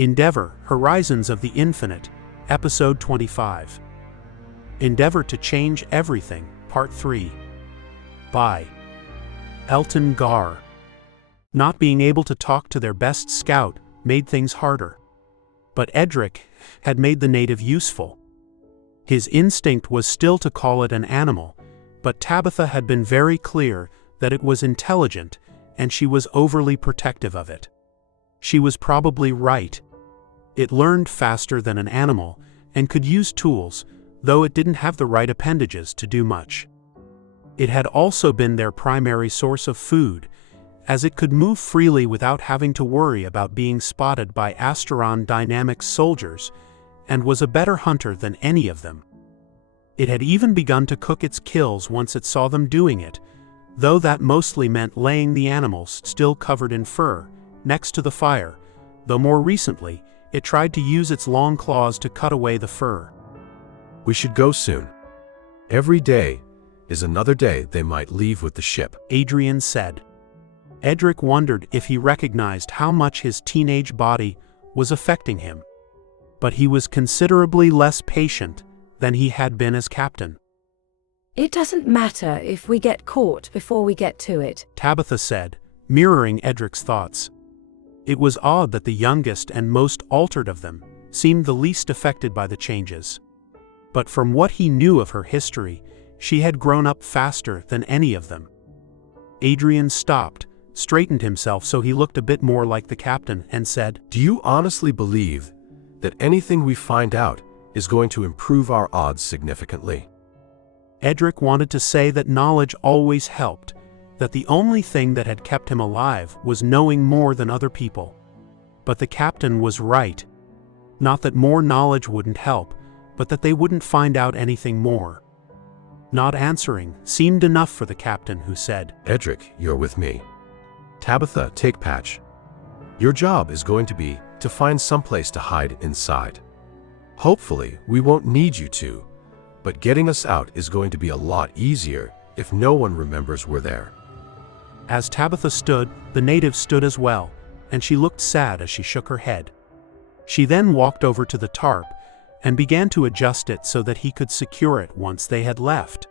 Endeavor, Horizons of the Infinite, Episode 25. Endeavor to Change Everything, Part 3. By Elton Gar. Not being able to talk to their best scout made things harder. But Edric had made the native useful. His instinct was still to call it an animal, but Tabitha had been very clear that it was intelligent, and she was overly protective of it. She was probably right. It learned faster than an animal, and could use tools, though it didn't have the right appendages to do much. It had also been their primary source of food, as it could move freely without having to worry about being spotted by Asteron Dynamics soldiers, and was a better hunter than any of them. It had even begun to cook its kills once it saw them doing it, though that mostly meant laying the animals still covered in fur, next to the fire, though more recently, it tried to use its long claws to cut away the fur. We should go soon. Every day is another day they might leave with the ship, Adrian said. Edric wondered if he recognized how much his teenage body was affecting him. But he was considerably less patient than he had been as captain. It doesn't matter if we get caught before we get to it, Tabitha said, mirroring Edric's thoughts. It was odd that the youngest and most altered of them seemed the least affected by the changes. But from what he knew of her history, she had grown up faster than any of them. Adrian stopped, straightened himself so he looked a bit more like the captain, and said, "Do you honestly believe that anything we find out is going to improve our odds significantly?" Edric wanted to say that knowledge always helped, that the only thing that had kept him alive was knowing more than other people. But the captain was right. Not that more knowledge wouldn't help, but that they wouldn't find out anything more. Not answering seemed enough for the captain, who said, "Edric, you're with me. Tabitha, take Patch. Your job is going to be to find someplace to hide inside. Hopefully, we won't need you to, but getting us out is going to be a lot easier if no one remembers we're there." As Tabitha stood, the native stood as well, and she looked sad as she shook her head. She then walked over to the tarp and began to adjust it so that he could secure it once they had left.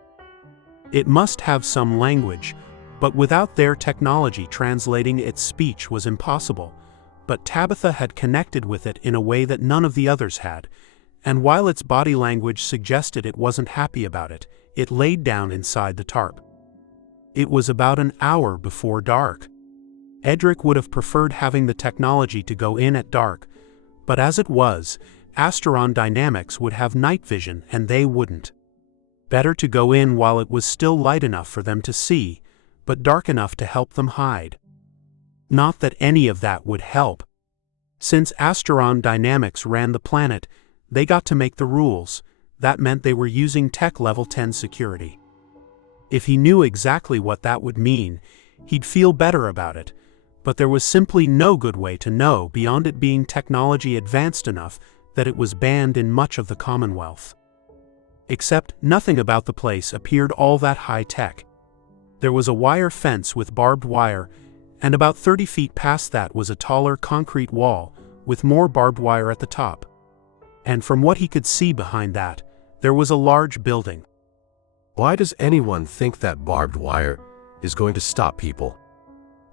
It must have some language, but without their technology translating its speech was impossible. But Tabitha had connected with it in a way that none of the others had, and while its body language suggested it wasn't happy about it, it laid down inside the tarp. It was about an hour before dark. Edric would have preferred having the technology to go in at dark, but as it was, Asteron Dynamics would have night vision and they wouldn't. Better to go in while it was still light enough for them to see, but dark enough to help them hide. Not that any of that would help. Since Asteron Dynamics ran the planet, they got to make the rules. That meant they were using Tech Level 10 security. If he knew exactly what that would mean, he'd feel better about it, but there was simply no good way to know beyond it being technology advanced enough that it was banned in much of the Commonwealth. Except nothing about the place appeared all that high-tech. There was a wire fence with barbed wire, and about 30 feet past that was a taller concrete wall with more barbed wire at the top. And from what he could see behind that, there was a large building. Why does anyone think that barbed wire is going to stop people?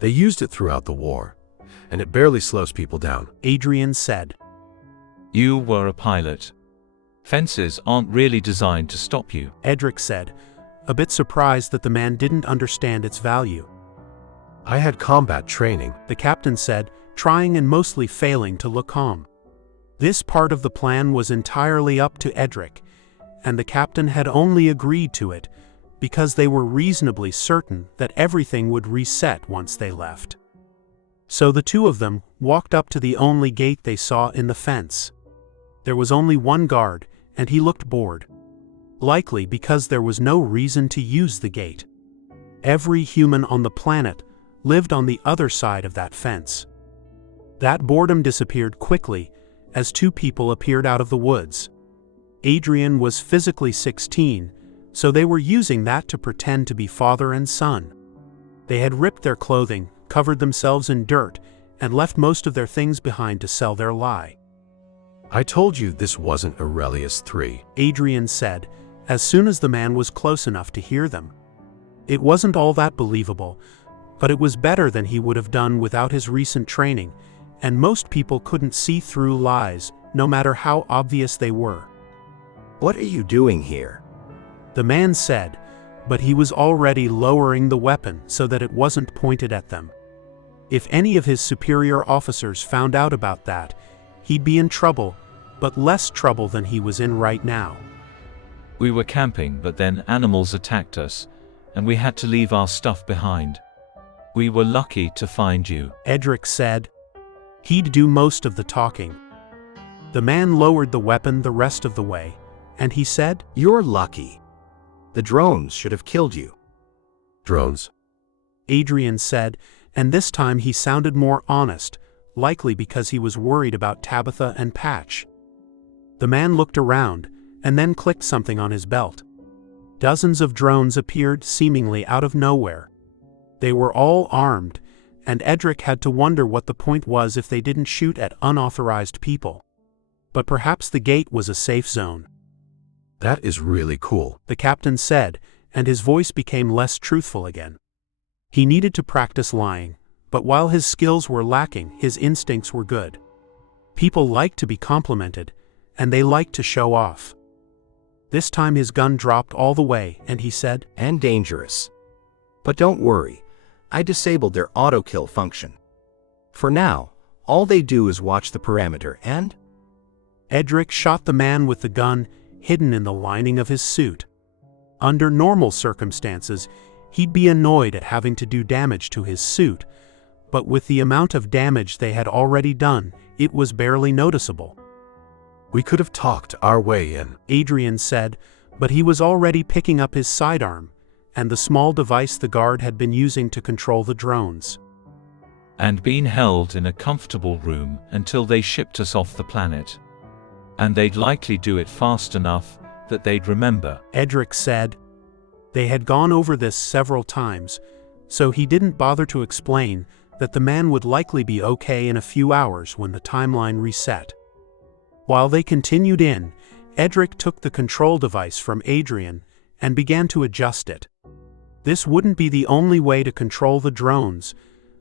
They used it throughout the war, and it barely slows people down, Adrian said. You were a pilot. Fences aren't really designed to stop you, Edric said, a bit surprised that the man didn't understand its value. I had combat training, the captain said, trying and mostly failing to look calm. This part of the plan was entirely up to Edric, and the captain had only agreed to it because they were reasonably certain that everything would reset once they left. So the two of them walked up to the only gate they saw in the fence. There was only one guard, and he looked bored. Likely because there was no reason to use the gate. Every human on the planet lived on the other side of that fence. That boredom disappeared quickly as two people appeared out of the woods. Adrian was physically 16, so they were using that to pretend to be father and son. They had ripped their clothing, covered themselves in dirt, and left most of their things behind to sell their lie. I told you this wasn't Aurelius 3. Adrian said, as soon as the man was close enough to hear them. It wasn't all that believable, but it was better than he would have done without his recent training, and most people couldn't see through lies, no matter how obvious they were. What are you doing here? The man said, but he was already lowering the weapon so that it wasn't pointed at them. If any of his superior officers found out about that, he'd be in trouble, but less trouble than he was in right now. We were camping, but then animals attacked us, and we had to leave our stuff behind. We were lucky to find you. Edric said. He'd do most of the talking. The man lowered the weapon the rest of the way, and he said, You're lucky. The drones should have killed you. Drones? Adrian said, and this time he sounded more honest, likely because he was worried about Tabitha and Patch. The man looked around, and then clicked something on his belt. Dozens of drones appeared seemingly out of nowhere. They were all armed, and Edric had to wonder what the point was if they didn't shoot at unauthorized people. But perhaps the gate was a safe zone. That is really cool, the captain said, and his voice became less truthful again. He needed to practice lying, but while his skills were lacking, his instincts were good. People like to be complimented, and they like to show off. This time his gun dropped all the way, and he said, And dangerous. But don't worry, I disabled their auto-kill function. For now, all they do is watch the parameter and… Edric shot the man with the gun, hidden in the lining of his suit. Under normal circumstances, he'd be annoyed at having to do damage to his suit, but with the amount of damage they had already done, it was barely noticeable. We could have talked our way in, Adrian said, but he was already picking up his sidearm, and the small device the guard had been using to control the drones. And been held in a comfortable room until they shipped us off the planet. And they'd likely do it fast enough that they'd remember, Edric said. They had gone over this several times, so he didn't bother to explain that the man would likely be okay in a few hours when the timeline reset. While they continued in, Edric took the control device from Adrian and began to adjust it. This wouldn't be the only way to control the drones,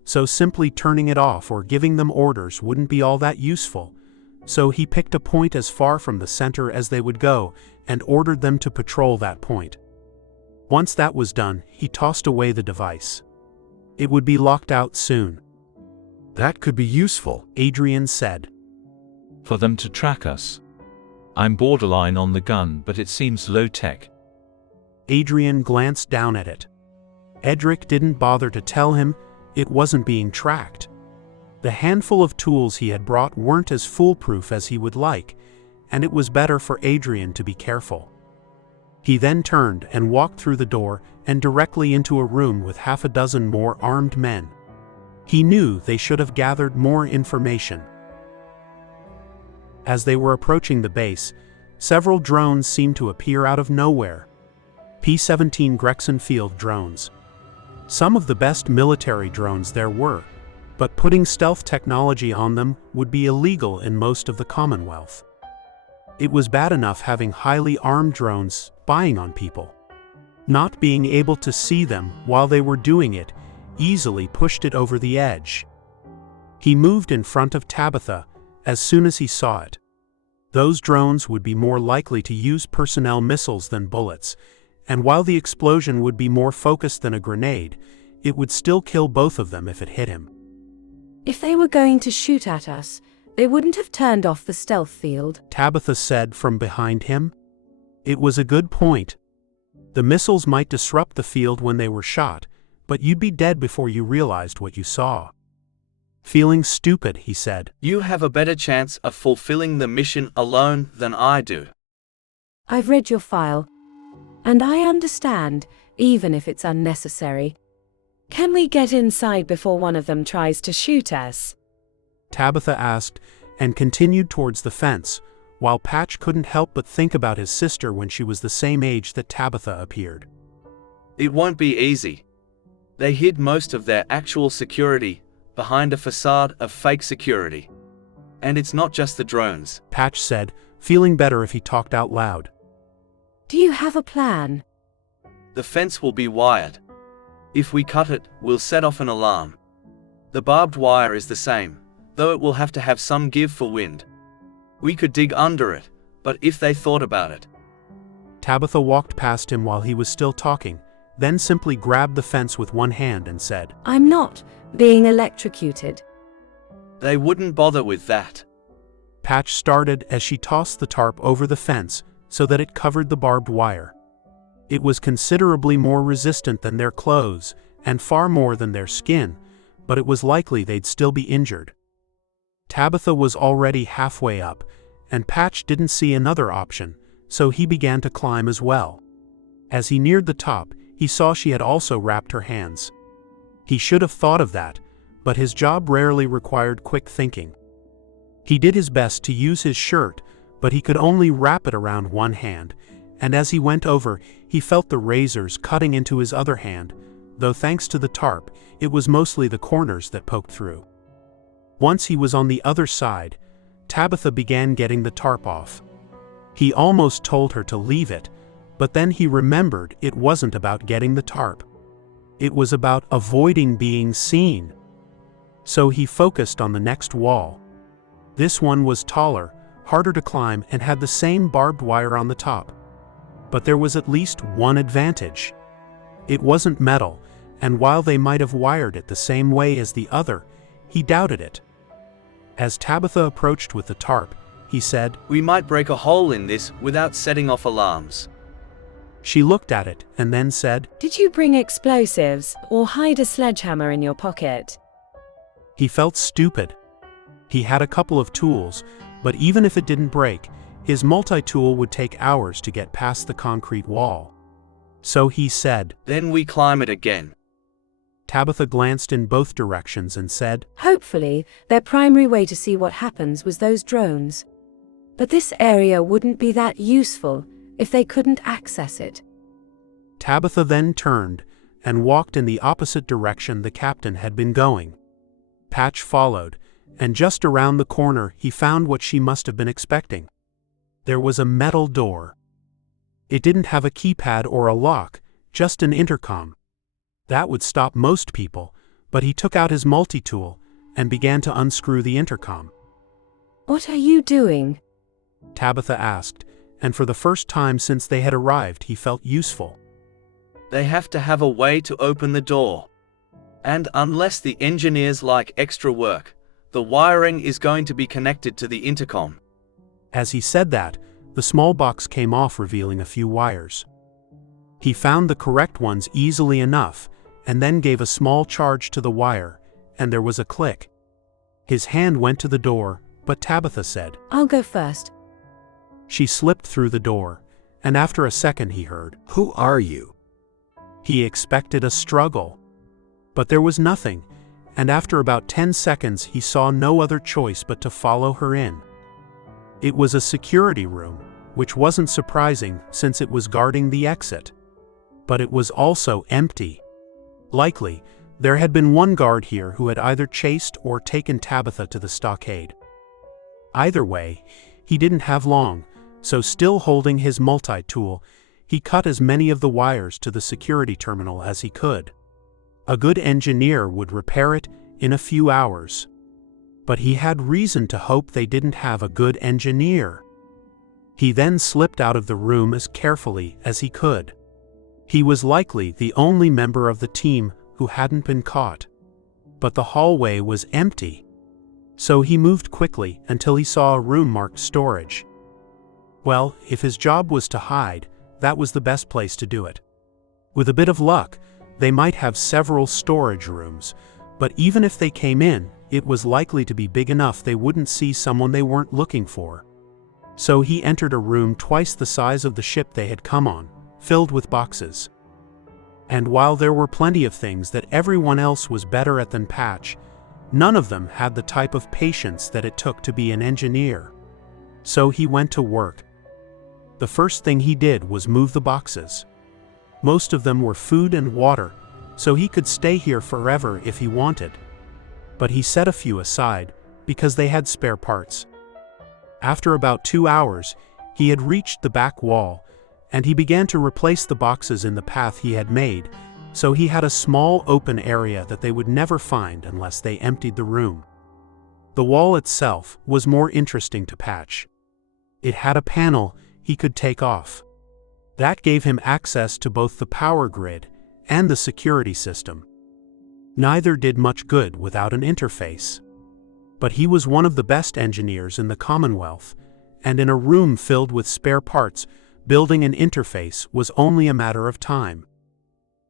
so simply turning it off or giving them orders wouldn't be all that useful, so he picked a point as far from the center as they would go and ordered them to patrol that point. Once that was done, he tossed away the device. It would be locked out soon. That could be useful, Adrian said. For them to track us. I'm borderline on the gun, but it seems low-tech. Adrian glanced down at it. Edric didn't bother to tell him it wasn't being tracked. The handful of tools he had brought weren't as foolproof as he would like, and it was better for Adrian to be careful. He then turned and walked through the door and directly into a room with half a dozen more armed men. He knew they should have gathered more information. As they were approaching the base, several drones seemed to appear out of nowhere. P-17 Gregson Field drones. Some of the best military drones there were, but putting stealth technology on them would be illegal in most of the Commonwealth. It was bad enough having highly armed drones spying on people. Not being able to see them while they were doing it easily pushed it over the edge. He moved in front of Tabitha as soon as he saw it. Those drones would be more likely to use personnel missiles than bullets, and while the explosion would be more focused than a grenade, it would still kill both of them if it hit him. If they were going to shoot at us, they wouldn't have turned off the stealth field, Tabitha said from behind him. It was a good point. The missiles might disrupt the field when they were shot, but you'd be dead before you realized what you saw. Feeling stupid, he said. You have a better chance of fulfilling the mission alone than I do. I've read your file, and I understand, even if it's unnecessary. Can we get inside before one of them tries to shoot us? Tabitha asked, and continued towards the fence, while Patch couldn't help but think about his sister when she was the same age that Tabitha appeared. It won't be easy. They hid most of their actual security, behind a facade of fake security. And it's not just the drones. Patch said, feeling better if he talked out loud. Do you have a plan? The fence will be wired. If we cut it, we'll set off an alarm. The barbed wire is the same, though it will have to have some give for wind. We could dig under it, but if they thought about it. Tabitha walked past him while he was still talking, then simply grabbed the fence with one hand and said, I'm not being electrocuted. They wouldn't bother with that. Patch started as she tossed the tarp over the fence so that it covered the barbed wire. It was considerably more resistant than their clothes and far more than their skin, but it was likely they'd still be injured. Tabitha was already halfway up, and Patch didn't see another option, so he began to climb as well. As he neared the top, he saw she had also wrapped her hands. He should have thought of that, but his job rarely required quick thinking. He did his best to use his shirt, but he could only wrap it around one hand, and as he went over, he felt the razors cutting into his other hand, though thanks to the tarp, it was mostly the corners that poked through. Once he was on the other side, Tabitha began getting the tarp off. He almost told her to leave it, but then he remembered it wasn't about getting the tarp. It was about avoiding being seen. So he focused on the next wall. This one was taller, harder to climb, and had the same barbed wire on the top. But there was at least one advantage. It wasn't metal, and while they might have wired it the same way as the other, he doubted it. As Tabitha approached with the tarp, he said, We might break a hole in this without setting off alarms. She looked at it and then said, Did you bring explosives or hide a sledgehammer in your pocket? He felt stupid. He had a couple of tools, but even if it didn't break, his multi-tool would take hours to get past the concrete wall. So he said, Then we climb it again. Tabitha glanced in both directions and said, Hopefully, their primary way to see what happens was those drones. But this area wouldn't be that useful if they couldn't access it. Tabitha then turned and walked in the opposite direction the captain had been going. Patch followed, and just around the corner he found what she must have been expecting. There was a metal door. It didn't have a keypad or a lock, just an intercom. That would stop most people, but he took out his multi-tool and began to unscrew the intercom. What are you doing? Tabitha asked, and for the first time since they had arrived he felt useful. They have to have a way to open the door. And unless the engineers like extra work, the wiring is going to be connected to the intercom. As he said that, the small box came off, revealing a few wires. He found the correct ones easily enough, and then gave a small charge to the wire, and there was a click. His hand went to the door, but Tabitha said, I'll go first. She slipped through the door, and after a second he heard, Who are you? He expected a struggle. But there was nothing, and after about 10 seconds he saw no other choice but to follow her in. It was a security room, which wasn't surprising since it was guarding the exit. But it was also empty. Likely, there had been one guard here who had either chased or taken Tabitha to the stockade. Either way, he didn't have long, so still holding his multi-tool, he cut as many of the wires to the security terminal as he could. A good engineer would repair it in a few hours. But he had reason to hope they didn't have a good engineer. He then slipped out of the room as carefully as he could. He was likely the only member of the team who hadn't been caught. But the hallway was empty. So he moved quickly until he saw a room marked storage. Well, if his job was to hide, that was the best place to do it. With a bit of luck, they might have several storage rooms, but even if they came in, it was likely to be big enough they wouldn't see someone they weren't looking for. So he entered a room twice the size of the ship they had come on, filled with boxes. And while there were plenty of things that everyone else was better at than Patch, none of them had the type of patience that it took to be an engineer. So he went to work. The first thing he did was move the boxes. Most of them were food and water, so he could stay here forever if he wanted. but he set a few aside because they had spare parts. After about 2 hours, he had reached the back wall, and he began to replace the boxes in the path he had made, so he had a small open area that they would never find unless they emptied the room. The wall itself was more interesting to Patch. It had a panel he could take off. That gave him access to both the power grid and the security system. Neither did much good without an interface. But he was one of the best engineers in the Commonwealth, and in a room filled with spare parts, building an interface was only a matter of time.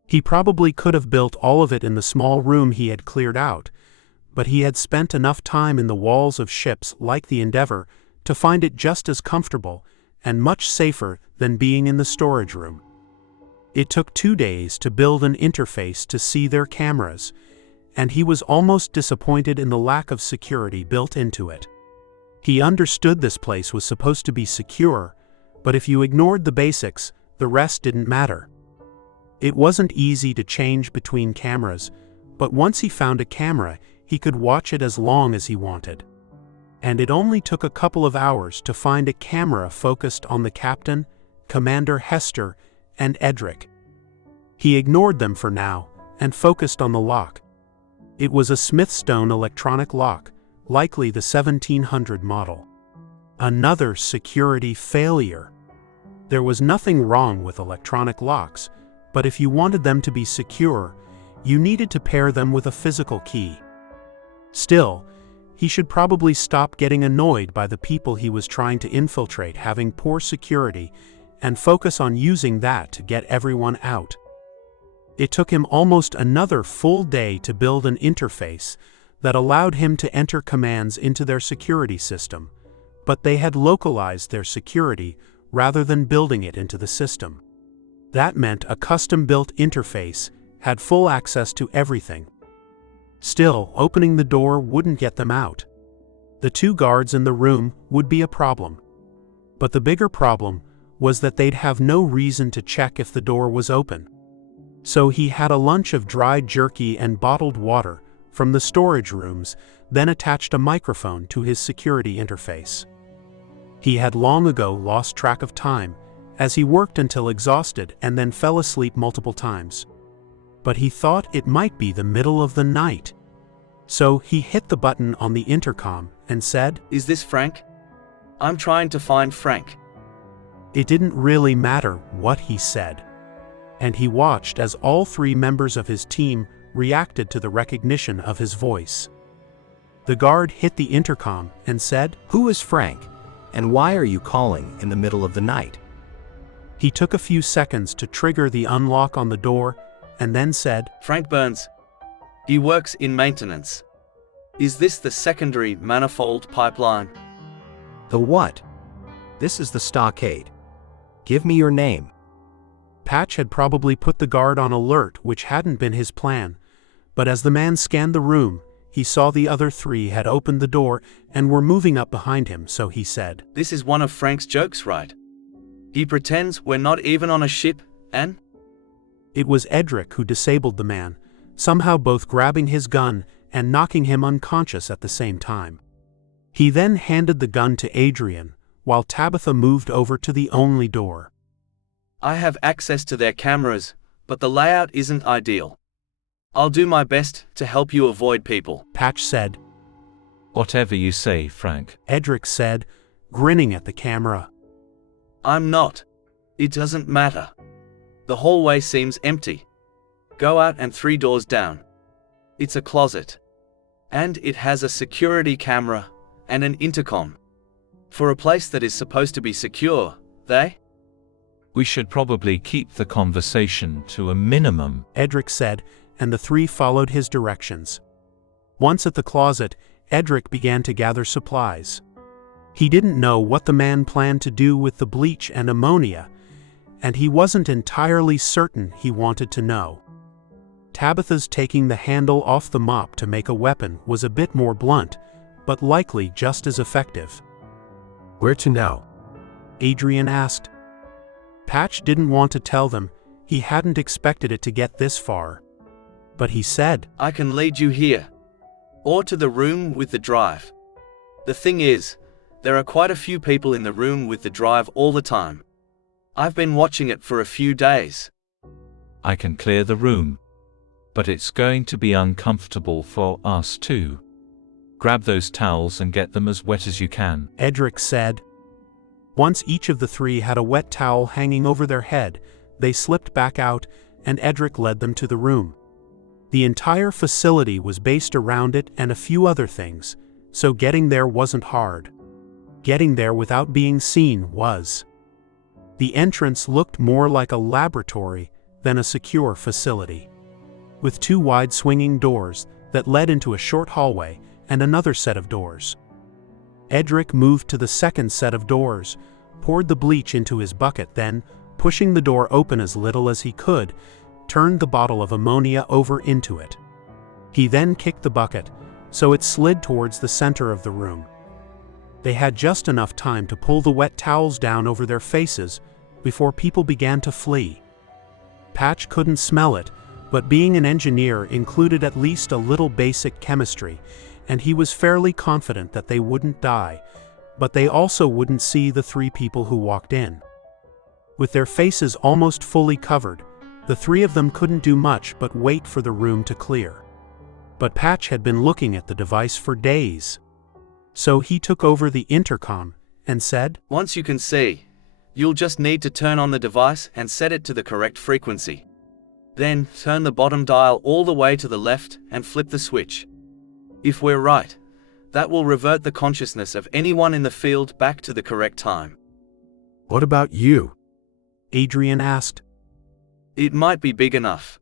He probably could have built all of it in the small room he had cleared out, but he had spent enough time in the walls of ships like the Endeavour to find it just as comfortable and much safer than being in the storage room. It took 2 days to build an interface to see their cameras, and he was almost disappointed in the lack of security built into it. He understood this place was supposed to be secure, but if you ignored the basics, the rest didn't matter. It wasn't easy to change between cameras, but once he found a camera, he could watch it as long as he wanted. And it only took a couple of hours to find a camera focused on the captain, Commander Hester, and Edric. He ignored them for now and focused on the lock. It was a Smithstone electronic lock, likely the 1700 model. Another security failure. There was nothing wrong with electronic locks, but if you wanted them to be secure, you needed to pair them with a physical key. Still, he should probably stop getting annoyed by the people he was trying to infiltrate having poor security and focus on using that to get everyone out. It took him almost another full day to build an interface that allowed him to enter commands into their security system, but they had localized their security rather than building it into the system. That meant a custom-built interface had full access to everything. Still, opening the door wouldn't get them out. The 2 guards in the room would be a problem. But the bigger problem was that they'd have no reason to check if the door was open. So he had a lunch of dried jerky and bottled water from the storage rooms, then attached a microphone to his security interface. He had long ago lost track of time, as he worked until exhausted and then fell asleep multiple times. But he thought it might be the middle of the night. So he hit the button on the intercom and said, "Is this Frank? I'm trying to find Frank." It didn't really matter what he said. And he watched as all 3 members of his team reacted to the recognition of his voice. The guard hit the intercom and said, "Who is Frank, and why are you calling in the middle of the night?" He took a few seconds to trigger the unlock on the door and then said, "Frank Burns. He works in maintenance. Is this the secondary manifold pipeline?" "The what?" "This is the stockade. Give me your name." Patch had probably put the guard on alert, which hadn't been his plan, but as the man scanned the room, he saw the other 3 had opened the door and were moving up behind him, so he said, "This is one of Frank's jokes, right? He pretends we're not even on a ship, and—" It was Edric who disabled the man, somehow both grabbing his gun and knocking him unconscious at the same time. He then handed the gun to Adrian, while Tabitha moved over to the only door. "I have access to their cameras, but the layout isn't ideal. I'll do my best to help you avoid people," Patch said. Whatever you say, Frank. Edric said, grinning at the camera. "I'm not. It doesn't matter. The hallway seems empty. Go out and 3 doors down. It's a closet. And it has a security camera and an intercom. For a place that is supposed to be secure, We should probably keep the conversation to a minimum," Edric said, and the 3 followed his directions. Once at the closet, Edric began to gather supplies. He didn't know what the man planned to do with the bleach and ammonia, and he wasn't entirely certain he wanted to know. Tabitha's taking the handle off the mop to make a weapon was a bit more blunt, but likely just as effective. Where to now? Adrian asked. Patch didn't want to tell them, he hadn't expected it to get this far. But he said, "I can lead you here. Or to the room with the drive. The thing is, there are quite a few people in the room with the drive all the time. I've been watching it for a few days. I can clear the room. But it's going to be uncomfortable for us too. Grab those towels and get them as wet as you can, Edric said. Once each of the three had a wet towel hanging over their head, they slipped back out, and Edric led them to the room. The entire facility was based around it and a few other things, so getting there wasn't hard. Getting there without being seen was. The entrance looked more like a laboratory than a secure facility, with two wide swinging doors that led into a short hallway and another set of doors. Edric moved to the second set of doors, poured the bleach into his bucket, then, pushing the door open as little as he could, turned the bottle of ammonia over into it. He then kicked the bucket, so it slid towards the center of the room. They had just enough time to pull the wet towels down over their faces before people began to flee. Patch couldn't smell it, but being an engineer included at least a little basic chemistry, and he was fairly confident that they wouldn't die, but they also wouldn't see the three people who walked in. With their faces almost fully covered, the three of them couldn't do much but wait for the room to clear. But Patch had been looking at the device for days. So he took over the intercom and said, Once you can see, you'll just need to turn on the device and set it to the correct frequency. Then, turn the bottom dial all the way to the left and flip the switch. If we're right, that will revert the consciousness of anyone in the field back to the correct time. What about you? Adrian asked. It might be big enough.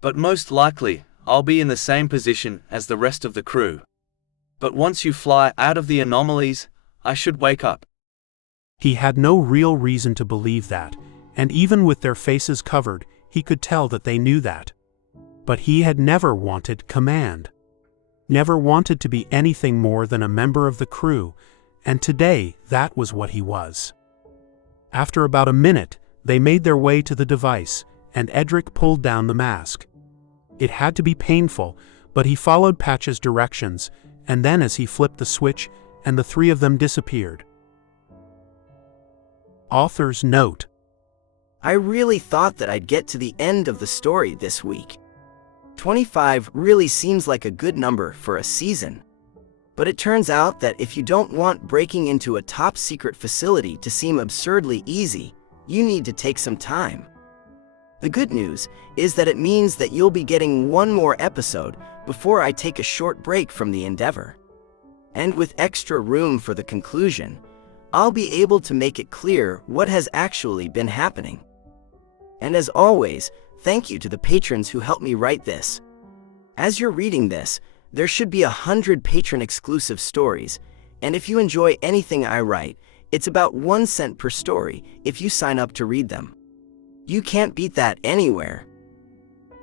But most likely, I'll be in the same position as the rest of the crew. But once you fly out of the anomalies, I should wake up. He had no real reason to believe that, and even with their faces covered, he could tell that they knew that. But he had never wanted command. Never wanted to be anything more than a member of the crew, and today that was what he was. After about a minute, they made their way to the device, and Edric pulled down the mask. It had to be painful, but he followed Patch's directions, and then as he flipped the switch, and the three of them disappeared. Author's note: I really thought that I'd get to the end of the story this week. 25 really seems like a good number for a season. But it turns out that if you don't want breaking into a top-secret facility to seem absurdly easy, you need to take some time. The good news is that it means that you'll be getting one more episode before I take a short break from the endeavor. And with extra room for the conclusion, I'll be able to make it clear what has actually been happening. And as always, thank you to the patrons who helped me write this. As you're reading this, there should be 100 patron-exclusive stories, and if you enjoy anything I write, it's about 1 cent per story if you sign up to read them. You can't beat that anywhere.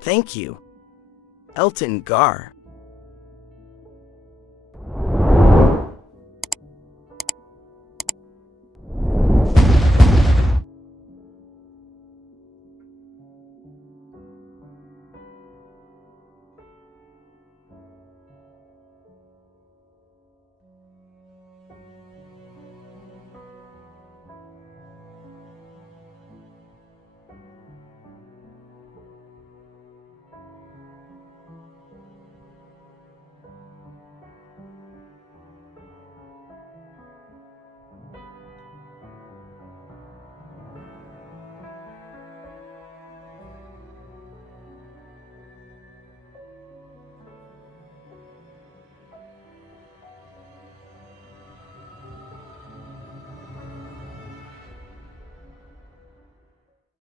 Thank you. Elton Gar.